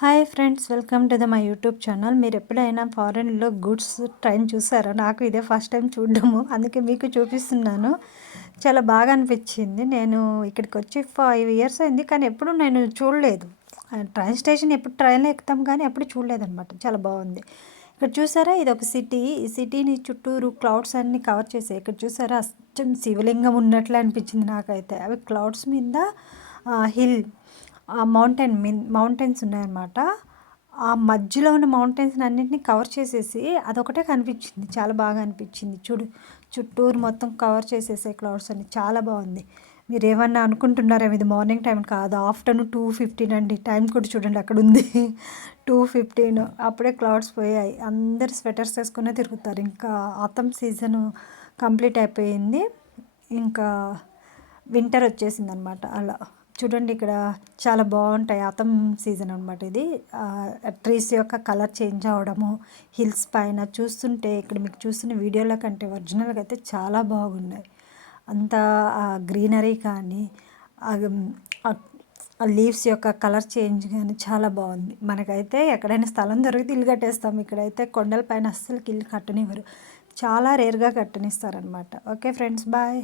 Hi friends, welcome to my YouTube channel. మీరు ఎప్పుడైనా ఫారెన్లో గూడ్స్ ట్రైన్ చూసారా? నాకు ఇదే ఫస్ట్ టైం చూడడము, అందుకే మీకు చూపిస్తున్నాను. చాలా బాగా అనిపించింది. నేను ఇక్కడికి వచ్చి 5 ఇయర్స్ అయింది, కానీ ఎప్పుడు నేను చూడలేదు. ట్రైన్ స్టేషన్ ఎప్పుడు ట్రైన్లో ఎక్కుతాం కానీ ఎప్పుడు చూడలేదన్నమాట. చాలా బాగుంది. ఇక్కడ చూసారా, ఇది ఒక సిటీ. ఈ సిటీని చుట్టూరు క్లౌడ్స్ అన్ని కవర్ చేసాయి. ఇక్కడ చూసారా, అచ్చం శివలింగం ఉన్నట్లే అనిపించింది నాకైతే. అవి క్లౌడ్స్ మీద హిల్ మౌంటైన్స్ ఉన్నాయన్నమాట. ఆ మధ్యలో ఉన్న మౌంటైన్స్ని అన్నింటినీ కవర్ చేసేసి అదొకటే కనిపించింది. చాలా బాగా అనిపించింది. చుట్టూరు మొత్తం కవర్ చేసేసే క్లౌడ్స్ అని చాలా బాగుంది. మీరు ఏమన్నా అనుకుంటున్నారేమో, ఇది మార్నింగ్ టైం కాదు, ఆఫ్టర్నూన్ 2:15 అండి. టైం కూడా చూడండి అక్కడ ఉంది. 2:15 అప్పుడే క్లౌడ్స్ పోయాయి. అందరు స్వెటర్స్ వేసుకునే తిరుగుతారు. ఇంకా ఆటమ్ సీజన్ కంప్లీట్ అయిపోయింది, ఇంకా వింటర్ వచ్చేసింది అనమాట. అలా చూడండి, ఇక్కడ చాలా బాగుంటాయి. ఆటమ్ సీజన్ అనమాట ఇది. ట్రీస్ యొక్క కలర్ చేంజ్ అవ్వడము, హిల్స్ పైన చూస్తుంటే, ఇక్కడ మీకు చూస్తున్న వీడియోలో కంటే ఒరిజినల్గా అయితే చాలా బాగున్నాయి. అంతా గ్రీనరీ కానీ ఆ లీవ్స్ యొక్క కలర్ చేంజ్ కానీ చాలా బాగుంది. మనకైతే ఎక్కడైనా స్థలం దొరికితే ఇల్లు కట్టేస్తాం. ఇక్కడైతే కొండల పైన అస్సలు ఇల్లు కట్టనివ్వరు. చాలా రేర్గా కట్టనిస్తారనమాట. Okay friends, bye.